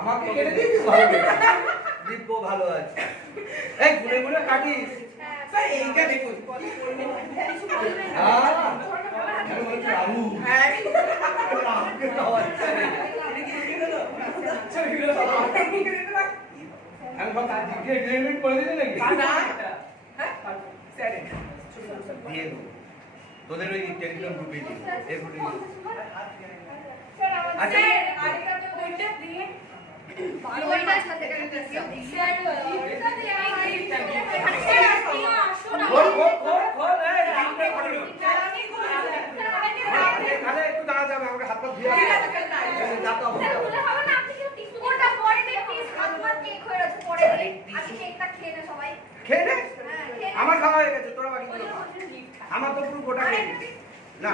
আমাকে কেটে দিয়েছিস ভালো করে দিব্য ভালো আছে এই ঘুরে ঘুরে কাটিস স্যার এইটা দেখুন তোদের ওই টেলিগ্রাম গ্রুপে একটু দাঁড়া যাবে আমাকে হাত পা ধুয়ে খেয়ে নে আমার খাওয়া হয়ে গেছে তোরা বাকি আমার তো পুরো গোটা খেয়ে না